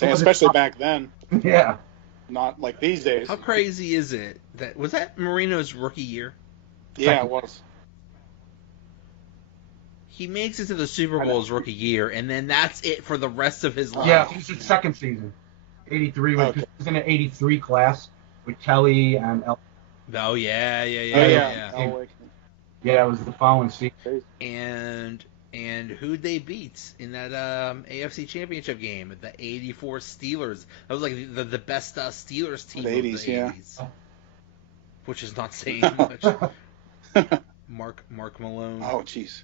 especially back then. Yeah. Not like these days. How crazy is it was that Marino's rookie year? Yeah, it was. He makes it to the Super Bowl his rookie year, and then that's it for the rest of his life. Yeah, it was his second season. 83, okay. He was in an 83 class with Kelly and El. Oh, yeah. Yeah, it was the following season. And who'd they beat in that AFC Championship game? The 84 Steelers. That was like the best Steelers team of the 80s. Yeah. Which is not saying much. Mark Malone. Oh, jeez.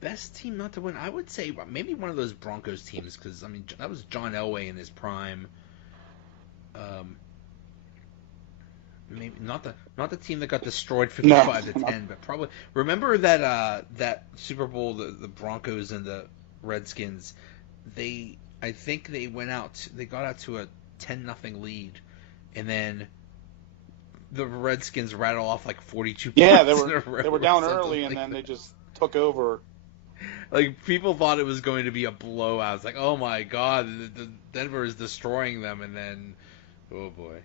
Best team not to win. I would say maybe one of those Broncos teams, because I mean that was John Elway in his prime. Maybe not the team that got destroyed 55-10, but probably remember that Super Bowl, the Broncos and the Redskins. I think they got out to a 10-0 lead, and then the Redskins rattle off like 42 points. Yeah, they were down early, and then they just took over. Like, people thought it was going to be a blowout. It's like, oh my god, the Denver is destroying them, and then, oh boy.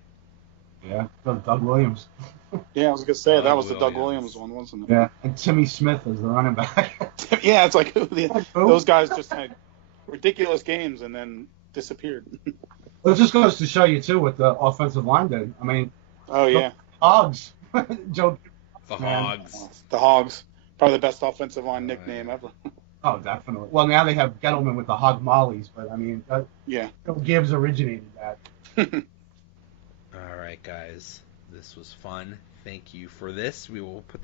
Yeah, Doug Williams. Yeah, I was gonna say that was the Doug Williams one, wasn't it? Yeah, and Timmy Smith as the running back. Yeah, it's like those guys just had ridiculous games and then disappeared. Well, it just goes to show you too what the offensive line did. I mean, Hogs, Joe. The Hogs. The Hogs, probably the best offensive line nickname ever. Oh, definitely. Well, now they have Gettleman with the Hog Mollies, but I mean, Gibbs originated that. All right, guys, this was fun. Thank you for this. We will put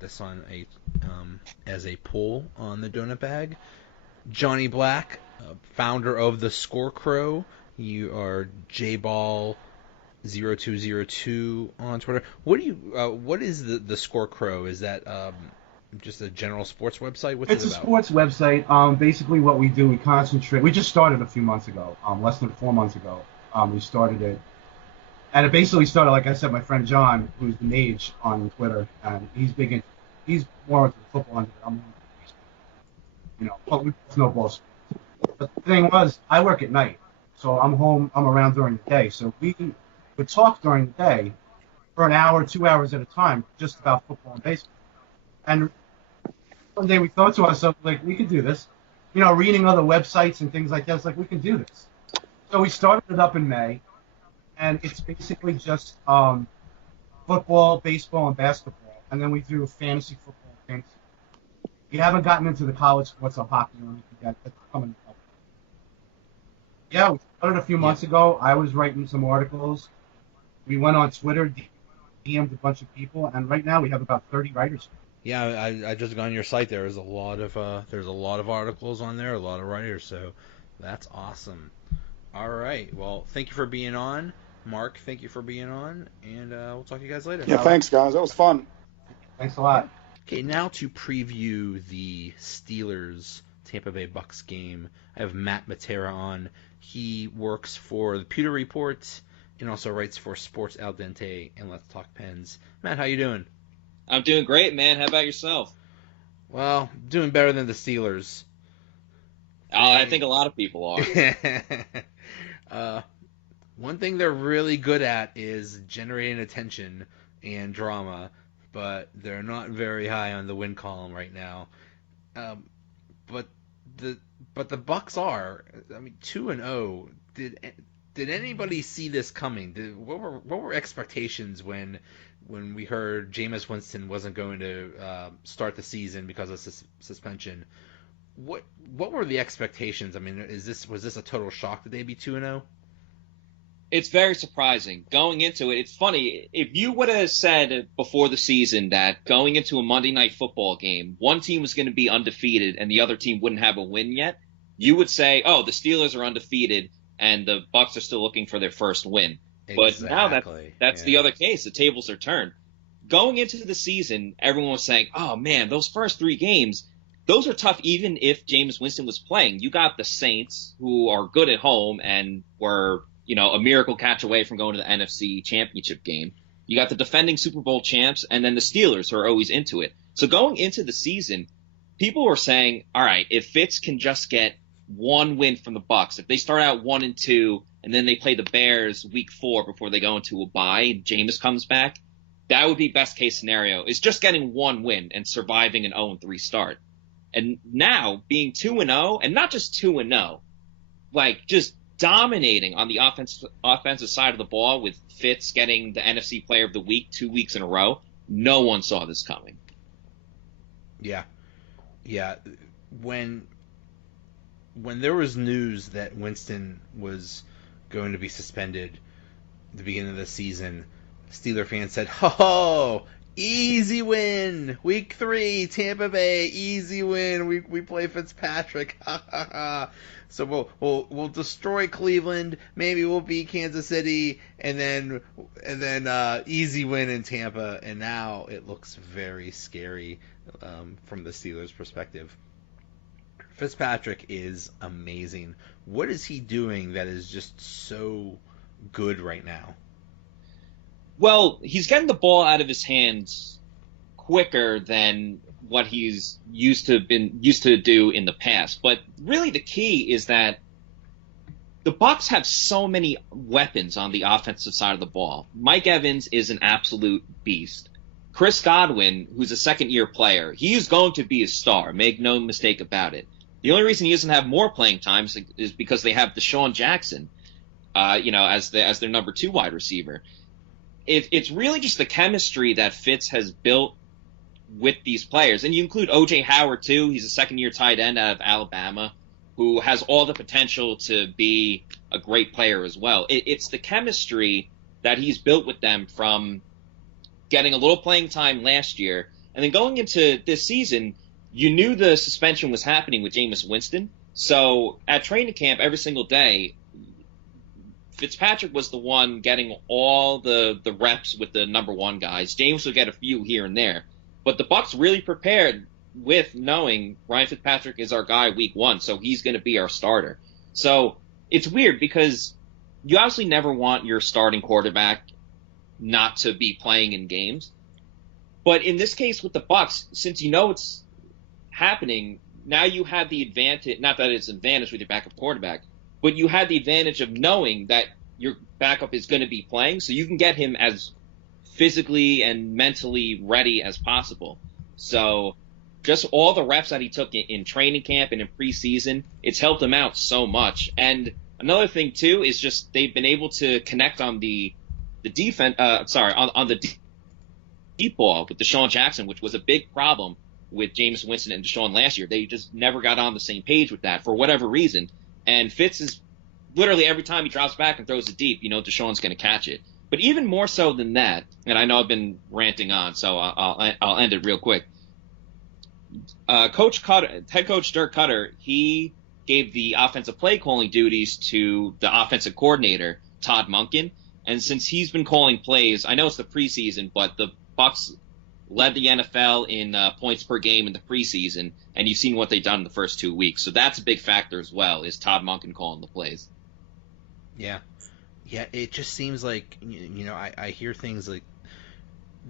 this on as a poll on the donut bag. Johnny Black, founder of the Scarecrow. You are JBall0202 on Twitter. What is the Scarecrow? Is that just a general sports website? What's it about? It's a sports website. Basically, what we do, we concentrate. We just started a few months ago, less than 4 months ago. We started it, and it basically started, like I said, my friend John, who's the Mage on Twitter, and he's more into football than I'm. But we snowball. But the thing was, I work at night, so I'm around during the day, so we would talk during the day for an hour, 2 hours at a time, just about football and baseball. And one day we thought to ourselves, like, we could do this. Reading other websites and things like that, it's like, we can do this. So we started it up in May, and it's basically just football, baseball, and basketball. And then we do fantasy football things. We haven't gotten into the college sports or hockey or anything yet. That's coming up. Yeah, we started a few months ago. I was writing some articles. We went on Twitter, DM'd a bunch of people, and right now we have about 30 writers. Yeah, I just got on your site. There's a lot of articles on there, a lot of writers. So that's awesome. All right. Well, thank you for being on, Mark. Thank you for being on, and we'll talk to you guys later. Yeah, thanks, guys. That was fun. Thanks a lot. Okay, now to preview the Steelers Tampa Bay Bucs game, I have Matt Matera on. He works for the Pewter Report and also writes for Sports Al Dente and Let's Talk Pens. Matt, how you doing? I'm doing great, man. How about yourself? Well, doing better than the Steelers. I think a lot of people are. One thing they're really good at is generating attention and drama, but they're not very high on the win column right now. But the Bucs are. I mean, 2-0. Did anybody see this coming? What were expectations when we heard Jameis Winston wasn't going to start the season because of suspension? What were the expectations? I mean, was this a total shock that they'd be 2-0? It's very surprising. Going into it, it's funny. If you would have said before the season that going into a Monday Night Football game, one team was going to be undefeated and the other team wouldn't have a win yet, you would say, oh, the Steelers are undefeated and the Bucs are still looking for their first win. Exactly. But now that's the other case. The tables are turned. Going into the season, everyone was saying, oh, man, those first 3 games, those are tough even if Jameis Winston was playing. You got the Saints, who are good at home and were – a miracle catch away from going to the NFC Championship game. You got the defending Super Bowl champs and then the Steelers, who are always into it. So going into the season, people were saying, all right, if Fitz can just get one win from the Bucs, if they start out 1-2 and then they play the Bears week 4 before they go into a bye and Jameis comes back, that would be best case scenario, is just getting one win and surviving an 0-3 start. And now being 2-0, and not just 2-0, like just dominating on the offensive side of the ball with Fitz getting the NFC Player of the Week 2 weeks in a row. No one saw this coming. Yeah. When there was news that Winston was going to be suspended at the beginning of the season, Steeler fans said, "Ho, easy win, week 3, Tampa Bay, easy win. We play Fitzpatrick, ha ha ha. So we'll destroy Cleveland, maybe we'll beat Kansas City, and then easy win in Tampa." And now it looks very scary from the Steelers' perspective. Fitzpatrick is amazing. What is he doing that is just so good right now? Well, he's getting the ball out of his hands quicker than what he's used to do in the past. But really the key is that the Bucs have so many weapons on the offensive side of the ball. Mike Evans is an absolute beast. Chris Godwin, who's a second-year player, he is going to be a star. Make no mistake about it. The only reason he doesn't have more playing time is because they have Deshaun Jackson, as their number 2 wide receiver. It's really just the chemistry that Fitz has built with these players. And you include O.J. Howard, too. He's a second-year tight end out of Alabama who has all the potential to be a great player as well. It's the chemistry that he's built with them from getting a little playing time last year. And then going into this season, you knew the suspension was happening with Jameis Winston. So at training camp every single day, Fitzpatrick was the one getting all the reps with the number 1 guys. James would get a few here and there. But the Bucs really prepared with knowing Ryan Fitzpatrick is our guy week 1, so he's going to be our starter. So it's weird because you obviously never want your starting quarterback not to be playing in games. But in this case with the Bucs, since you know it's happening, now you have the advantage, not that it's an advantage with your backup quarterback, but you had the advantage of knowing that your backup is going to be playing, so you can get him as physically and mentally ready as possible. So just all the reps that he took in training camp and in preseason, it's helped him out so much. And another thing, too, is just they've been able to connect on the defense, on the deep ball with Deshaun Jackson, which was a big problem with Jameis Winston and Deshaun last year. They just never got on the same page with that for whatever reason. And Fitz is literally every time he drops back and throws it deep, Deshaun's going to catch it. But even more so than that, and I know I've been ranting on, so I'll end it real quick. Head coach Dirk Cutter, he gave the offensive play calling duties to the offensive coordinator, Todd Monken. And since he's been calling plays, I know it's the preseason, but the Bucs led the NFL in points per game in the preseason, and you've seen what they've done in the first 2 weeks. So that's a big factor as well, is Todd Monken calling the plays. Yeah, it just seems like, I hear things like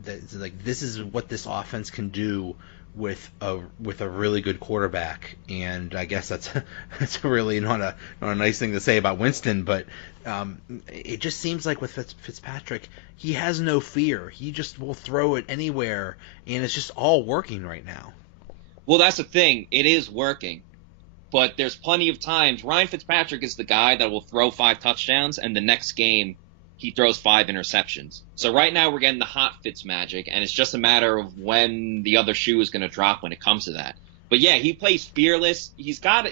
that, like this is what this offense can do with a really good quarterback, and I guess that's really not a nice thing to say about Winston, but it just seems like with Fitzpatrick, he has no fear. He just will throw it anywhere, and it's just all working right now. Well, that's the thing. It is working. But there's plenty of times Ryan Fitzpatrick is the guy that will throw 5 touchdowns, and the next game he throws 5 interceptions. So right now we're getting the hot Fitz magic, and it's just a matter of when the other shoe is going to drop when it comes to that. But yeah, he plays fearless. He's got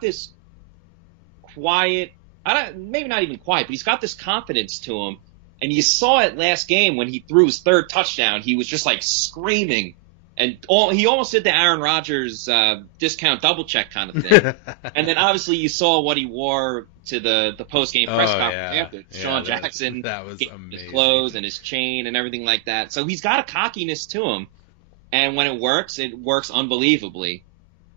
this quiet, maybe not even quiet, but he's got this confidence to him. And you saw it last game when he threw his 3rd touchdown. He was just like screaming. And he almost did the Aaron Rodgers discount double check kind of thing. And then obviously you saw what he wore to the post-game press conference after. Deshaun Jackson, that was amazing. His clothes and his chain and everything like that. So he's got a cockiness to him. And when it works unbelievably.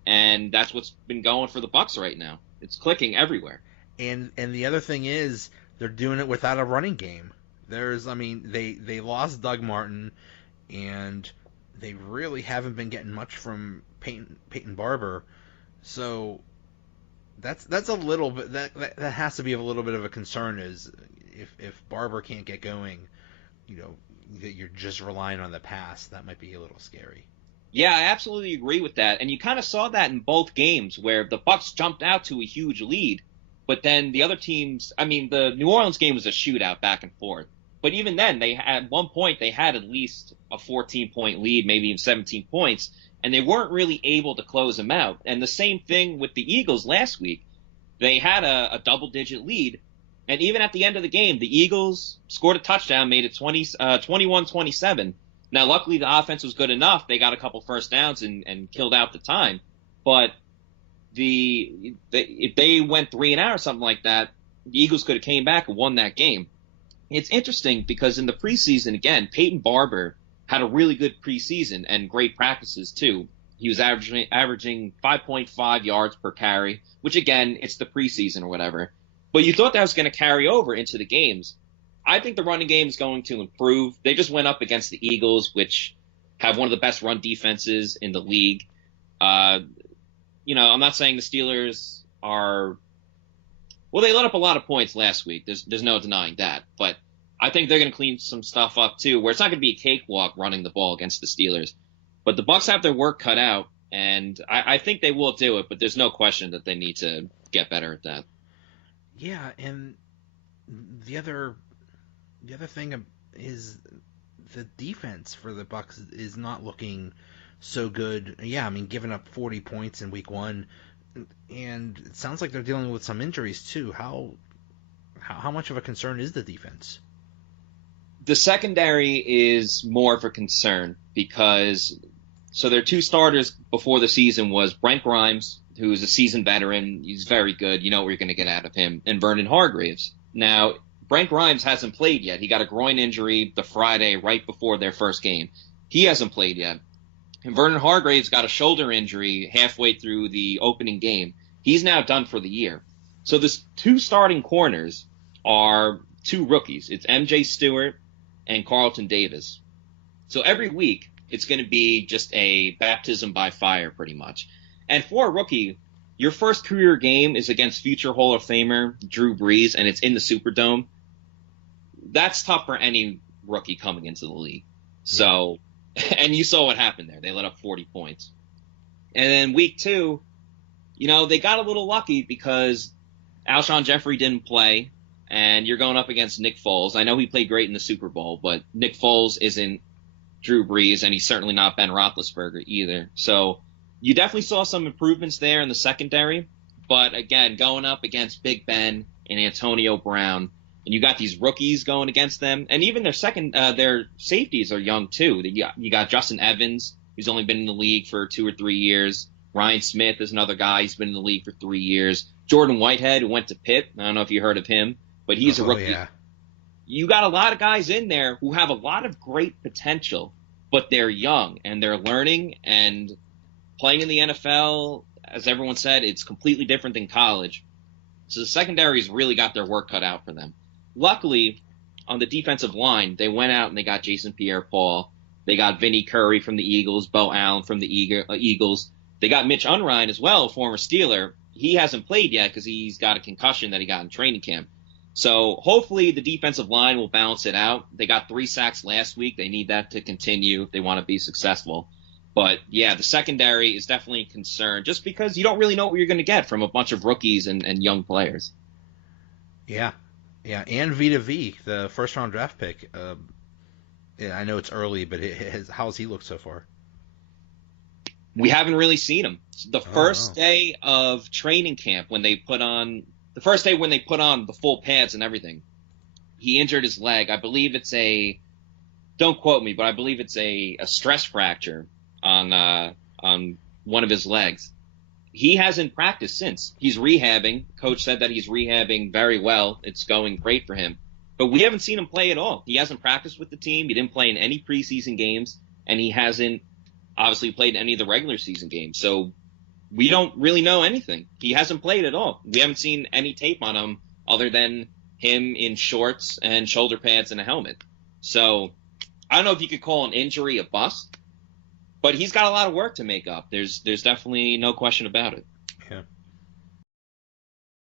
And that's what's been going for the Bucs right now. It's clicking everywhere. And the other thing is they're doing it without a running game. They lost Doug Martin, and they really haven't been getting much from Peyton Barber. So that's a little bit that has to be a little bit of a concern, is if Barber can't get going, that you're just relying on the pass. That might be a little scary. Yeah, I absolutely agree with that. And you kind of saw that in both games where the Bucs jumped out to a huge lead, but then the other teams, I mean, the New Orleans game was a shootout back and forth. But even then, at one point, they had at least a 14-point lead, maybe even 17 points, and they weren't really able to close them out. And the same thing with the Eagles last week. They had a double-digit lead, and even at the end of the game, the Eagles scored a touchdown, made it 21-27. Now, luckily, the offense was good enough. They got a couple first downs and killed out the time. But if they went 3-and-out or something like that, the Eagles could have came back and won that game. It's interesting because in the preseason, again, Peyton Barber had a really good preseason and great practices, too. He was averaging 5.5 yards per carry, which, again, it's the preseason or whatever. But you thought that was going to carry over into the games. I think the running game is going to improve. They just went up against the Eagles, which have one of the best run defenses in the league. I'm not saying the Steelers are – well, they let up a lot of points last week. There's no denying that. But I think they're going to clean some stuff up, too, where it's not going to be a cakewalk running the ball against the Steelers. But the Bucs have their work cut out, and I think they will do it, but there's no question that they need to get better at that. Yeah, and the other thing is the defense for the Bucs is not looking so good. Yeah, I mean, giving up 40 points in week 1, and it sounds like they're dealing with some injuries too. How much of a concern is the defense? The secondary is more of a concern because their two starters before the season was Brent Grimes, who is a seasoned veteran. He's very good. You know what you're going to get out of him. And Vernon Hargreaves. Now, Brent Grimes hasn't played yet. He got a groin injury the Friday right before their first game. He hasn't played yet. And Vernon Hargreaves got a shoulder injury halfway through the opening game. He's now done for the year. So the two starting corners are two rookies. It's MJ Stewart and Carlton Davis. So every week, it's going to be just a baptism by fire pretty much. And for a rookie, your first career game is against future Hall of Famer Drew Brees, and it's in the Superdome. That's tough for any rookie coming into the league. So, and you saw what happened there. They let up 40 points. And then week 2, they got a little lucky because Alshon Jeffrey didn't play, and you're going up against Nick Foles. I know he played great in the Super Bowl, but Nick Foles isn't Drew Brees, and he's certainly not Ben Roethlisberger either. So you definitely saw some improvements there in the secondary. But, again, going up against Big Ben and Antonio Brown, and you got these rookies going against them, and even their safeties are young too. You got Justin Evans, who's only been in the league for 2 or 3 years. Ryan Smith is another guy. He's been in the league for 3 years. Jordan Whitehead, who went to Pitt. I don't know if you heard of him, but he's a rookie. Yeah. You got a lot of guys in there who have a lot of great potential, but they're young and they're learning, and playing in the NFL, as everyone said, it's completely different than college. So the secondary's really got their work cut out for them. Luckily, on the defensive line, they went out and they got Jason Pierre-Paul. They got Vinnie Curry from the Eagles, Bo Allen from the Eagles. They got Mitch Unrein as well, a former Steeler. He hasn't played yet because he's got a concussion that he got in training camp. So hopefully the defensive line will balance it out. They got 3 sacks last week. They need that to continue if they want to be successful. But, yeah, the secondary is definitely a concern just because you don't really know what you're going to get from a bunch of rookies and young players. Yeah. Yeah, and Vita V, the first-round draft pick. I know it's early, but how's he looked so far? We haven't really seen him. The first day of training camp, when they put on the full pads and everything, he injured his leg. I believe it's don't quote me, but I believe it's a stress fracture on one of his legs. He hasn't practiced since. He's rehabbing. Coach said that he's rehabbing very well. It's going great for him. But we haven't seen him play at all. He hasn't practiced with the team. He didn't play in any preseason games, and he hasn't obviously played in any of the regular season games. So we don't really know anything. He hasn't played at all. We haven't seen any tape on him other than him in shorts and shoulder pads and a helmet. So I don't know if you could call an injury a bust, But he's got a lot of work to make up. There's definitely no question about it.